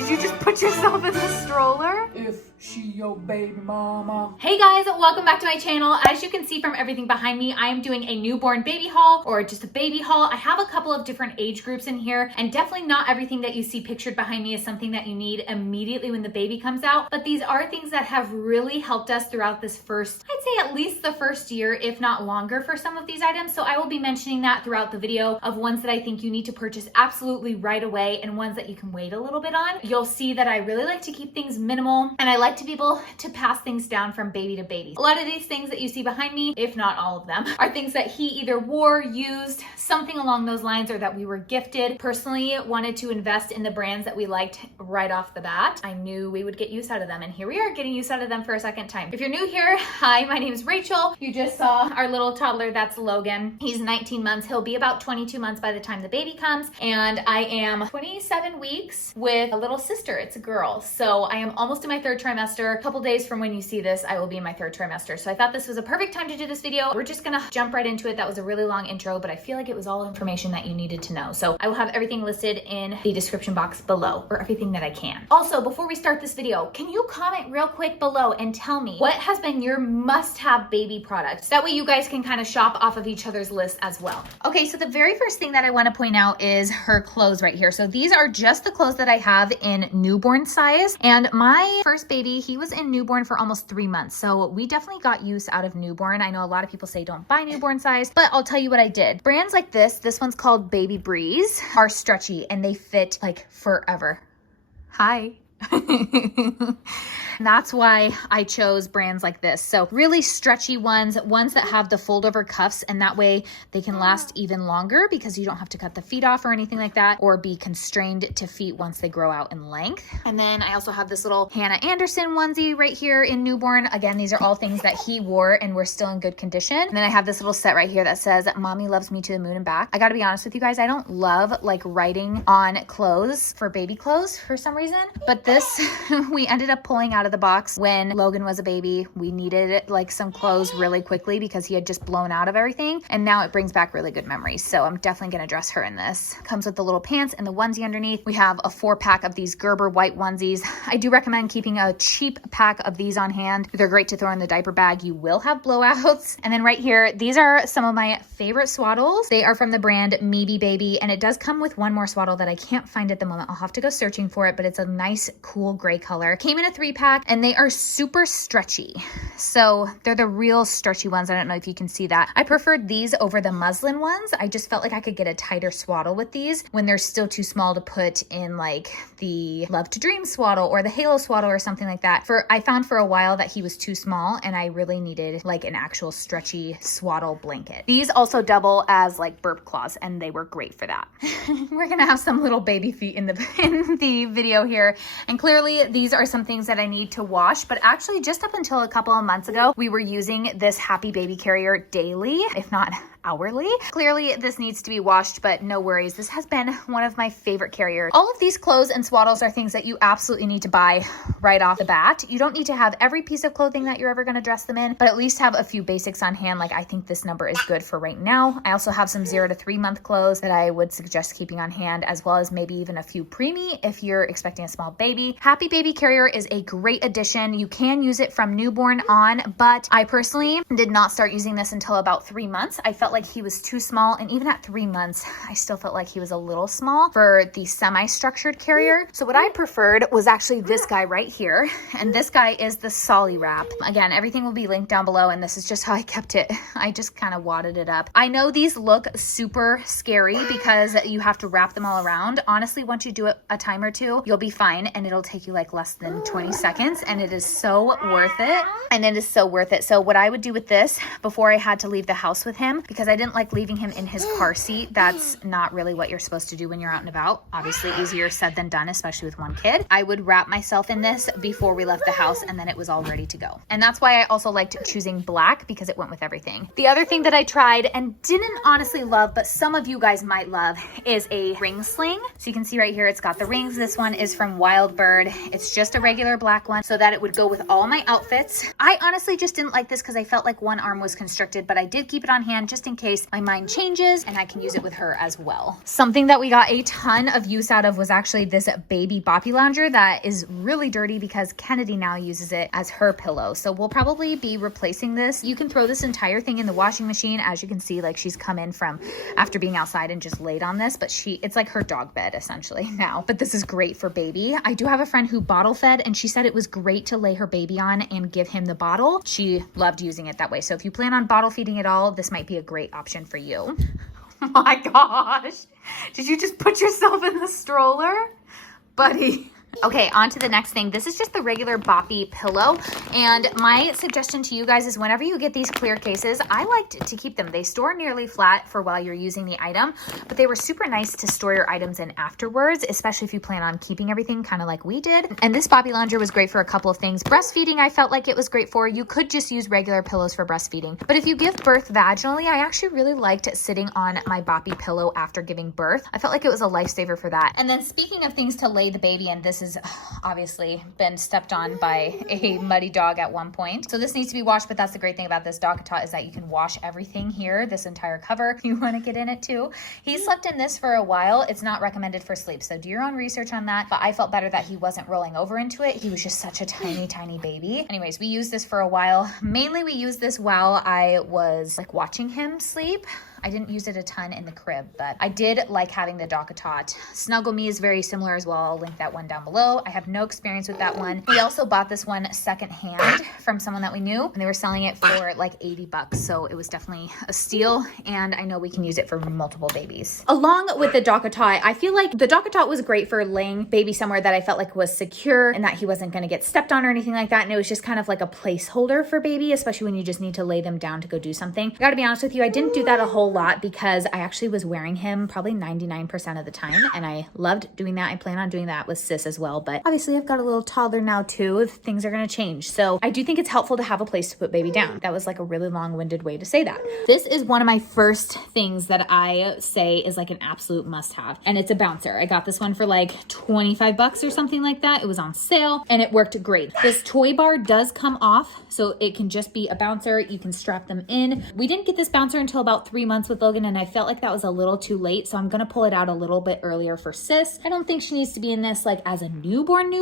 Did you just put yourself in the stroller? If she your baby mama. Hey guys, welcome back to my channel. As you can see from everything behind me, I am doing a newborn baby haul or just a baby haul. I have a couple of different age groups in here, and definitely not everything that you see pictured behind me is something that you need immediately when the baby comes out. But these are things that have really helped us throughout this first, I'd say at least the first year, if not longer for some of these items. So I will be mentioning that throughout the video of ones that I think you need to purchase absolutely right away and ones that you can wait a little bit on. You'll see that I really like to keep things minimal, and I like to be able to pass things down from baby to baby. A lot of these things that you see behind me, if not all of them, are things that he either wore, used, something along those lines, or that we were gifted. Personally, wanted to invest in the brands that we liked right off the bat. I knew we would get use out of them, and here we are getting use out of them for a second time. If you're new here, hi, my name is Rachel. You just saw our little toddler, that's Logan. He's 19 months. He'll be about 22 months by the time the baby comes, and I am 27 weeks with a little sister. It's a girl. So I am almost in my third trimester. A couple days from when you see this, I will be in my third trimester. So I thought this was a perfect time to do this video. We're just gonna jump right into it. That was a really long intro, but I feel like it was all information that you needed to know. So I will have everything listed in the description box below, or everything that I can. Also, before we start this video, can you comment real quick below and tell me what has been your must-have baby products? That way you guys can kind of shop off of each other's list as well. Okay, so the very first thing that I want to point out is her clothes right here. So these are just the clothes that I have in newborn size. And my first baby, he was in newborn for almost 3 months. So we definitely got use out of newborn. I know a lot of people say don't buy newborn size, but I'll tell you what I did. Brands like this one's called Baby Breeze, are stretchy and they fit like forever. Hi. That's why I chose brands like this. So really stretchy ones that have the fold over cuffs, and that way they can last even longer because you don't have to cut the feet off or anything like that, or be constrained to feet once they grow out in length. And then I also have this little Hannah Anderson onesie right here in newborn. Again, these are all things that he wore and were still in good condition. And then I have this little set right here that says, "Mommy loves me to the moon and back." I gotta be honest with you guys, I don't love like writing on clothes for baby clothes for some reason, but this we ended up pulling out of the box when Logan was a baby. We needed like some clothes really quickly because he had just blown out of everything, and now it brings back really good memories. So I'm definitely gonna dress her in this. Comes with the little pants and the onesie underneath. We have a 4-pack of these Gerber white onesies. I do recommend keeping a cheap pack of these on hand. They're great to throw in the diaper bag. You will have blowouts. And then right here, these are some of my favorite swaddles. They are from the brand Maybe Baby, and it does come with one more swaddle that I can't find at the moment. I'll have to go searching for it, but it's a nice cool gray color. Came in a 3-pack, and they are super stretchy. So they're the real stretchy ones. I don't know if you can see that. I preferred these over the muslin ones. I just felt like I could get a tighter swaddle with these when they're still too small to put in like the Love to Dream swaddle or the Halo swaddle or something like that. I found for a while that he was too small, and I really needed like an actual stretchy swaddle blanket. These also double as like burp cloths, and they were great for that. We're gonna have some little baby feet in the video here, and clearly these are some things that I need to wash, but actually just up until a couple of months ago, we were using this Happy Baby carrier daily, if not hourly. Clearly this needs to be washed, but no worries. This has been one of my favorite carriers. All of these clothes and swaddles are things that you absolutely need to buy right off the bat. You don't need to have every piece of clothing that you're ever going to dress them in, but at least have a few basics on hand. Like I think this number is good for right now. I also have some 0 to 3 month clothes that I would suggest keeping on hand, as well as maybe even a few preemie if you're expecting a small baby. Happy Baby carrier is a great addition. You can use it from newborn on, but I personally did not start using this until about 3 months. I felt like he was too small, and even at 3 months, I still felt like he was a little small for the semi-structured carrier. So what I preferred was actually this guy right here, and this guy is the Solly wrap. Again, everything will be linked down below, and this is just how I kept it. I just kind of wadded it up. I know these look super scary because you have to wrap them all around. Honestly, once you do it a time or two, you'll be fine, and it'll take you like less than 20 seconds, and it is so worth it. And it is so worth it. So what I would do with this before I had to leave the house with him, because I didn't like leaving him in his car seat. That's not really what you're supposed to do when you're out and about. Obviously easier said than done, especially with one kid. I would wrap myself in this before we left the house, and then it was all ready to go. And that's why I also liked choosing black, because it went with everything. The other thing that I tried and didn't honestly love, but some of you guys might love, is a ring sling. So you can see right here, it's got the rings. This one is from Wild Bird. It's just a regular black one so that it would go with all my outfits. I honestly just didn't like this because I felt like one arm was constricted, but I did keep it on hand just in in case my mind changes and I can use it with her as well. Something that we got a ton of use out of was actually this baby boppy lounger that is really dirty because Kennedy now uses it as her pillow. So we'll probably be replacing this. You can throw this entire thing in the washing machine. As you can see, like she's come in from after being outside and just laid on this, but it's like her dog bed essentially now. But this is great for baby. I do have a friend who bottle fed and she said it was great to lay her baby on and give him the bottle. She loved using it that way. So if you plan on bottle feeding at all, this might be a great option for you. Oh my gosh. Did you just put yourself in the stroller? Buddy. Okay, on to the next thing. This is just the regular boppy pillow. And my suggestion to you guys is whenever you get these clear cases, I like to keep them. They store nearly flat for while you're using the item, but they were super nice to store your items in afterwards, especially if you plan on keeping everything kind of like we did. And this boppy lounger was great for a couple of things. Breastfeeding, I felt like it was great for. You could just use regular pillows for breastfeeding. But if you give birth vaginally, I actually really liked sitting on my boppy pillow after giving birth. I felt like it was a lifesaver for that. And then speaking of things to lay the baby in, this is obviously been stepped on by a muddy dog at one point. So this needs to be washed, but that's the great thing about this DockATot is that you can wash everything here, this entire cover. You want to get in it too. He slept in this for a while. It's not recommended for sleep, so do your own research on that. But I felt better that he wasn't rolling over into it. He was just such a tiny, tiny baby. Anyways, we used this for a while. Mainly we used this while I was like watching him sleep. I didn't use it a ton in the crib, but I did like having the DockATot. Snuggle Me is very similar as well. I'll link that one down below. I have no experience with that one. We also bought this one secondhand from someone that we knew, and they were selling it for like 80 bucks. So it was definitely a steal, and I know we can use it for multiple babies. Along with the DockATot, I feel like the DockATot was great for laying baby somewhere that I felt like was secure and that he wasn't going to get stepped on or anything like that. And it was just kind of like a placeholder for baby, especially when you just need to lay them down to go do something. I gotta be honest with you, I didn't do that a whole lot because I actually was wearing him probably 99% of the time, and I loved doing that. I plan on doing that with Sis as well, but obviously I've got a little toddler now too. Things are going to change. So I do think it's helpful to have a place to put baby down. That was like a really long-winded way to say that. This is one of my first things that I say is like an absolute must-have, and it's a bouncer. I got this one for like 25 bucks or something like that. It was on sale and it worked great. This toy bar does come off, so it can just be a bouncer. You can strap them in. We didn't get this bouncer until about 3 months with Logan, and I felt like that was a little too late, so I'm gonna pull it out a little bit earlier for Sis. I don't think she needs to be in this like as a newborn,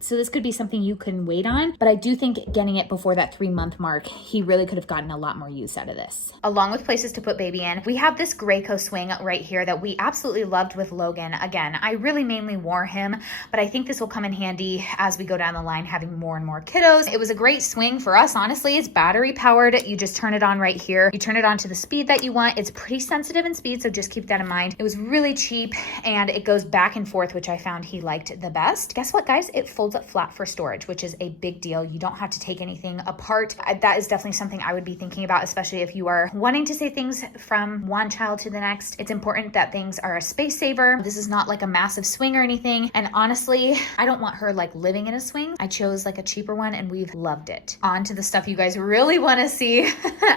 so this could be something you can wait on, but I do think getting it before that 3-month mark, he really could have gotten a lot more use out of this. Along with places to put baby in, we have this Graco swing right here that we absolutely loved with Logan. Again, I really mainly wore him, but I think this will come in handy as we go down the line having more and more kiddos. It was a great swing for us, honestly. It's battery powered. You just turn it on right here. You turn it on to the speed that you want. It's pretty sensitive in speed, so just keep that in mind. It was really cheap and it goes back and forth, which I found he liked the best. Guess what, guys? It folds up flat for storage, which is a big deal. You don't have to take anything apart. That is definitely something I would be thinking about, especially if you are wanting to say things from one child to the next. It's important that things are a space saver. This is not like a massive swing or anything. And honestly, I don't want her like living in a swing. I chose like a cheaper one and we've loved it. On to the stuff you guys really want to see.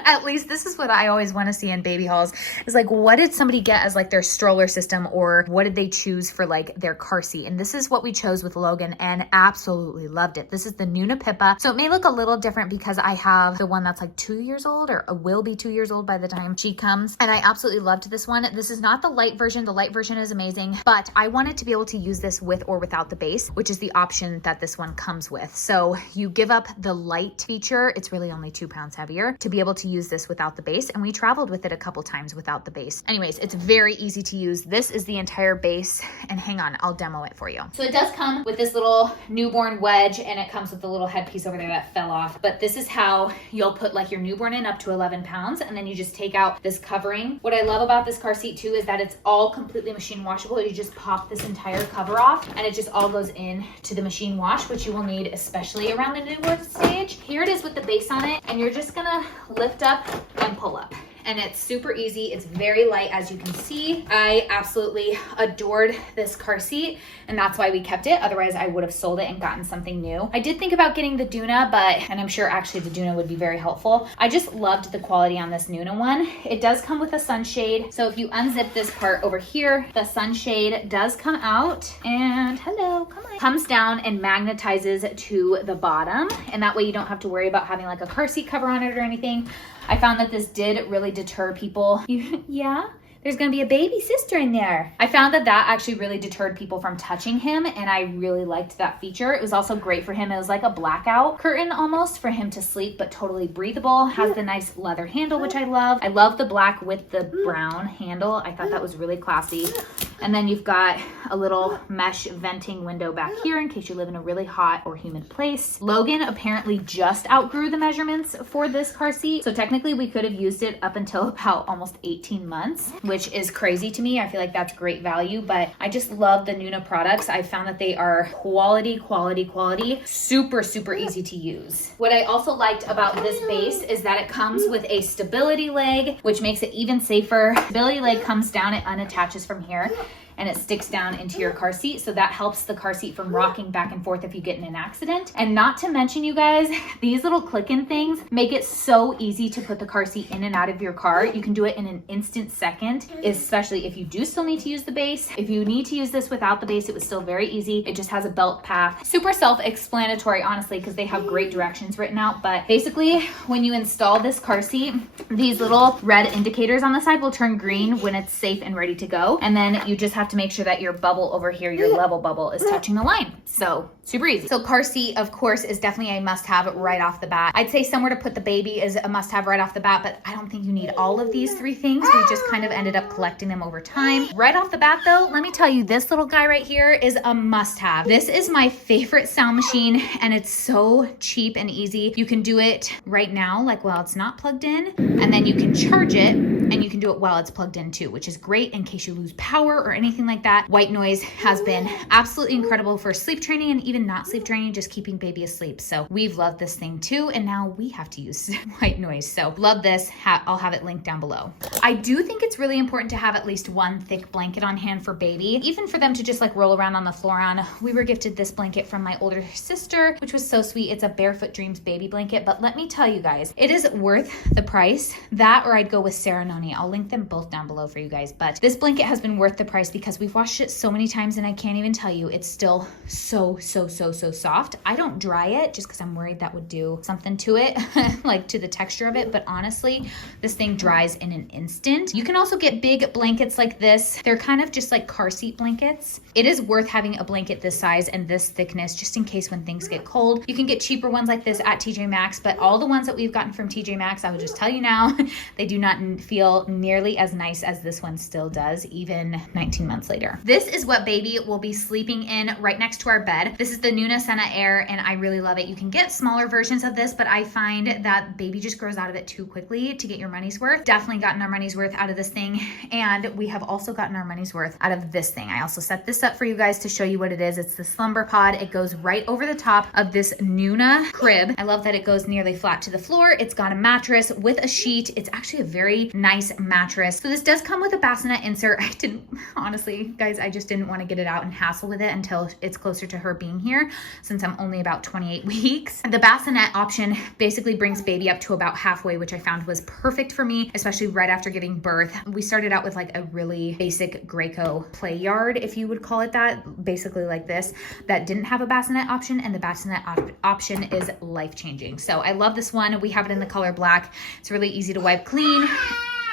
At least this is what I always want to see in baby hauls. Is like, what did somebody get as like their stroller system, or what did they choose for like their car seat? And this is what we chose with Logan and absolutely loved it. This is the Nuna Pippa. So it may look a little different because I have the one that's like 2 years old, or will be 2 years old by the time she comes. And I absolutely loved this one. This is not the light version. The light version is amazing, but I wanted to be able to use this with or without the base, which is the option that this one comes with. So you give up the light feature. It's really only 2 pounds heavier to be able to use this without the base. And we traveled with it a couple times without the base. Anyways, it's very easy to use. This is the entire base, and hang on, I'll demo it for you. So it does come with this little newborn wedge, and it comes with the little headpiece over there that fell off. But this is how you'll put like your newborn in up to 11 pounds, and then you just take out this covering. What I love about this car seat too is that it's all completely machine washable. You just pop this entire cover off, and it just all goes in to the machine wash, which you will need especially around the newborn stage. Here it is with the base on it, and you're just gonna lift up and pull up. And it's super easy. It's very light, as you can see. I absolutely adored this car seat, and that's why we kept it. Otherwise, I would have sold it and gotten something new. I did think about getting the Duna, and I'm sure actually the Duna would be very helpful. I just loved the quality on this Nuna one. It does come with a sunshade. So if you unzip this part over here, the sunshade does come out, and hello, come on. Comes down and magnetizes to the bottom, and that way you don't have to worry about having like a car seat cover on it or anything. I found that this did really deter people. Yeah? There's gonna be a baby sister in there. I found that actually really deterred people from touching him, and I really liked that feature. It was also great for him. It was like a blackout curtain almost for him to sleep, but totally breathable. Has the nice leather handle, which I love. I love the black with the brown handle. I thought that was really classy. And then you've got a little mesh venting window back here in case you live in a really hot or humid place. Logan apparently just outgrew the measurements for this car seat. So technically we could have used it up until about almost 18 months, which is crazy to me. I feel like that's great value, but I just love the Nuna products. I found that they are quality, super, super easy to use. What I also liked about this base is that it comes with a stability leg, which makes it even safer. Stability leg comes down, it unattaches from here, and it sticks down into your car seat. So that helps the car seat from rocking back and forth if you get in an accident. And not to mention, you guys, these little click-in things make it so easy to put the car seat in and out of your car. You can do it in an instant second, especially if you do still need to use the base. If you need to use this without the base, it was still very easy. It just has a belt path. Super self-explanatory, honestly, because they have great directions written out. But basically, when you install this car seat, these little red indicators on the side will turn green when it's safe and ready to go. And then you just have to make sure that your bubble over here, your level bubble, is touching the line. So super easy. So car seat, of course, is definitely a must-have right off the bat. I'd say somewhere to put the baby is a must-have right off the bat, but I don't think you need all of these 3 things. We just kind of ended up collecting them over time. Right off the bat though, let me tell you, this little guy right here is a must-have. This is my favorite sound machine, and it's so cheap and easy. You can do it right now, like while it's not plugged in, and then you can charge it, and you can do it while it's plugged in too, which is great in case you lose power or anything like that. White noise has been absolutely incredible for sleep training and even not sleep training, just keeping baby asleep. So we've loved this thing too, and now we have to use white noise. So love this. I'll have it linked down below. I do think it's really important to have at least one thick blanket on hand for baby, even for them to just like roll around on the floor on. We were gifted this blanket from my older sister, which was so sweet. It's a Barefoot Dreams baby blanket, but let me tell you guys, it is worth the price. That, or I'd go with Serenoni. I'll link them both down below for you guys, but this blanket has been worth the price because we've washed it so many times, and I can't even tell you, it's still so soft. I don't dry it just because I'm worried that would do something to it, like to the texture of it, but honestly, this thing dries in an instant. You can also get big blankets like this. They're kind of just like car seat blankets. It is worth having a blanket this size and this thickness just in case when things get cold. You can get cheaper ones like this at TJ Maxx, but all the ones that we've gotten from TJ Maxx, I would just tell you now, they do not feel nearly as nice as this one still does, even 19 months later. This is what baby will be sleeping in right next to our bed. This is the Nuna Senna Air, and I really love it. You can get smaller versions of this, but I find that baby just grows out of it too quickly to get your money's worth. Definitely gotten our money's worth out of this thing, and we have also gotten our money's worth out of this thing. I also set this up for you guys to show you what it is. It's the slumber pod. It goes right over the top of this Nuna crib. I love that it goes nearly flat to the floor. It's got a mattress with a sheet. It's actually a very nice mattress. So this does come with a bassinet insert. I didn't, honestly, guys, I just didn't want to get it out and hassle with it until it's closer to her being here, since I'm only about 28 weeks. The bassinet option basically brings baby up to about halfway, which I found was perfect for me, especially right after giving birth. We started out with like a really basic Graco play yard, if you would call it that, basically like this, that didn't have a bassinet option, and the bassinet option is life-changing. So I love this one. We have it in the color black. It's really easy to wipe clean.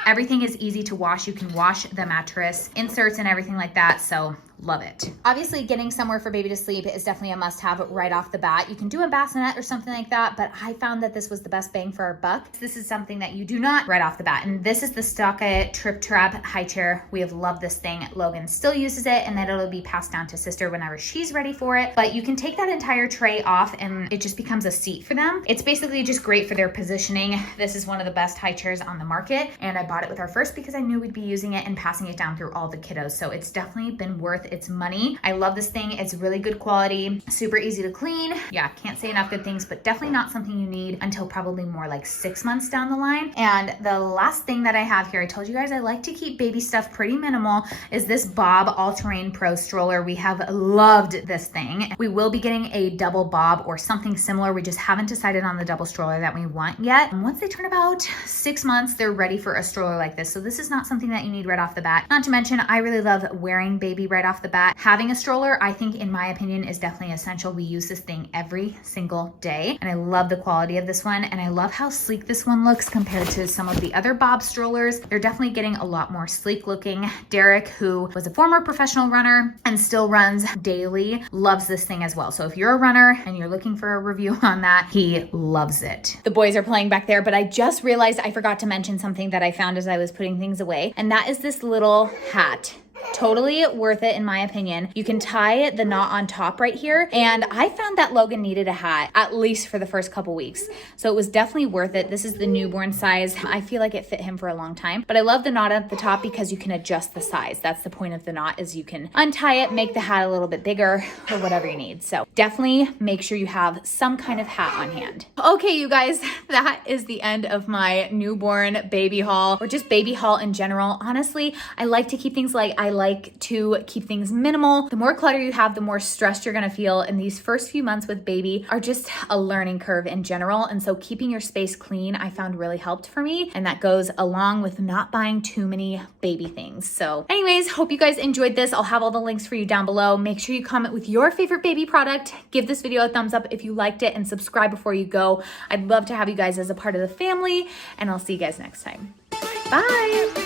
Everything is easy to wash. You can wash the mattress, inserts, and everything like that. So love it. Obviously, getting somewhere for baby to sleep is definitely a must-have right off the bat. You can do a bassinet or something like that, but I found that this was the best bang for our buck. This is something that you do not right off the bat, and this is the Stockit Trip Trap high chair. We have loved this thing. Logan still uses it, and then it'll be passed down to sister whenever she's ready for it. But you can take that entire tray off, and it just becomes a seat for them. It's basically just great for their positioning. This is one of the best high chairs on the market, and I bought it with our first because I knew we'd be using it and passing it down through all the kiddos. So it's definitely been worth its money. I love this thing. It's really good quality, super easy to clean. Yeah, can't say enough good things, but definitely not something you need until probably more like 6 months down the line. And the last thing that I have here, I told you guys I like to keep baby stuff pretty minimal, is this Bob All-Terrain Pro stroller. We have loved this thing. We will be getting a double Bob or something similar. We just haven't decided on the double stroller that we want yet. And once they turn about 6 months, they're ready for a stroller like this. So this is not something that you need right off the bat. Not to mention, I really love wearing baby right off off the bat. Having a stroller, I think in my opinion, is definitely essential. We use this thing every single day, and I love the quality of this one, and I love how sleek this one looks compared to some of the other Bob strollers. They're definitely getting a lot more sleek looking. Derek, who was a former professional runner and still runs daily, loves this thing as well. So if you're a runner and you're looking for a review on that, he loves it. The boys are playing back there, but I just realized I forgot to mention something that I found as I was putting things away, and that is this little hat. Totally worth it in my opinion. You can tie the knot on top right here, and I found that Logan needed a hat at least for the first couple weeks, so it was definitely worth it. This is the newborn size. I feel like it fit him for a long time, but I love the knot at the top because you can adjust the size. That's the point of the knot, is you can untie it, make the hat a little bit bigger, or whatever you need. So definitely make sure you have some kind of hat on hand. Okay, you guys, that is the end of my newborn baby haul, or just baby haul in general. Honestly, I like to keep things light. I like to keep things minimal. The more clutter you have, the more stressed you're gonna feel, and these first few months with baby are just a learning curve in general, and so keeping your space clean I found really helped for me, and that goes along with not buying too many baby things. So anyways, hope you guys enjoyed this. I'll have all the links for you down below. Make sure you comment with your favorite baby product, give this video a thumbs up if you liked it, and subscribe before you go. I'd love to have you guys as a part of the family, and I'll see you guys next time. Bye!